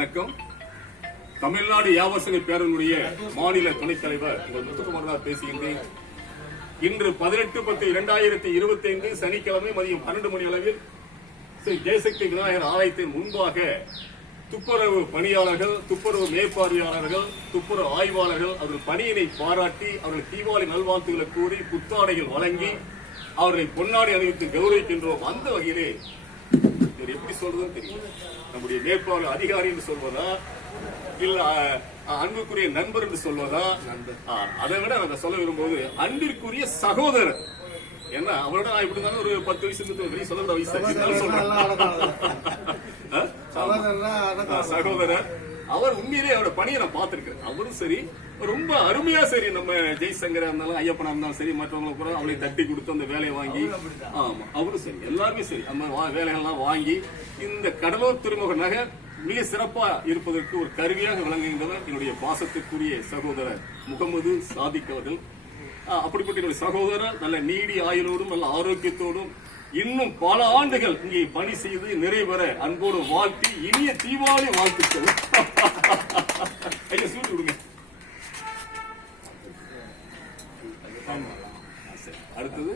வணக்கம். தமிழ்நாடு வியாபாரசங்க பேரனுடைய மாநில துணைத் தலைவர் உங்கள் முத்துக்குமார் பேசுகின்றேன். இன்று பதினெட்டு பத்து இரண்டாயிரத்தி இருபத்தி ஐந்து சனிக்கிழமை மதியம் பன்னெண்டு மணி அளவில் ஸ்ரீ ஜெயசக்தி விநாயகர் ஆலயத்தின் முன்பாக துப்புரவு பணியாளர்கள் துப்புரவு மேற்பார்வையாளர்கள் துப்புரவு ஆய்வாளர்கள் அவர்கள் பணியினை பாராட்டி அவர்கள் தீபாவளி நல்வாழ்த்துக்களை கூறி புத்தாடைகள் வழங்கி அவர்களை பொன்னாடி அணிவித்து கௌரவிக்கின்றோம். அந்த வகையிலே சொல்றதுன்னு தெரியல நம்முடைய மேற்பார்வை அதிகாரி என்று சொல்வதா? இல்ல அன்புக்குரிய நண்பர் என்று சொல்வதா? அதை விட நாங்க சொல்ல விரும்புவது அன்பிற்குரிய சகோதரர். ஏன்னா அவரோட நான் இப்படி இருந்தாலும் ஒரு பத்து வயசு வயசு சொல்ல வயசு சொல்றேன். சகோதரர். அவர் உண்மையிலே அவரோட பணியை நான் பார்த்திருக்கேன் அவரும் சரி ரொம்ப அருமையா சரி நம்ம ஜெய்சங்கரா இருந்தாலும் ஐயப்பனா இருந்தாலும் சரி மற்றவங்க கூட அவளை தட்டி கொடுத்து அந்த வேலையை வாங்கி ஆமா அவரும் சரி எல்லாருமே சரி. அந்த வேலைகள்லாம் வாங்கி இந்த கடலூர் துறைமுக நகர் மிக சிறப்பா இருப்பதற்கு ஒரு கருவியாக விளங்குகின்றவர் என்னுடைய பாசத்துக்குரிய சகோதரர் முகமது சாதிக் அவர்கள். அப்படிப்பட்ட என்னுடைய சகோதரர் நல்ல நீடி ஆயுளோடும் நல்ல ஆரோக்கியத்தோடும் இன்னும் பல ஆண்டுகள் இங்கே பணி செய்து நிறைவேற அன்போடு வாழ்த்தி இனிய தீபாவளி வாழ்த்துக்கள். ஐயா சூட்டு விடுங்க அடுத்தது?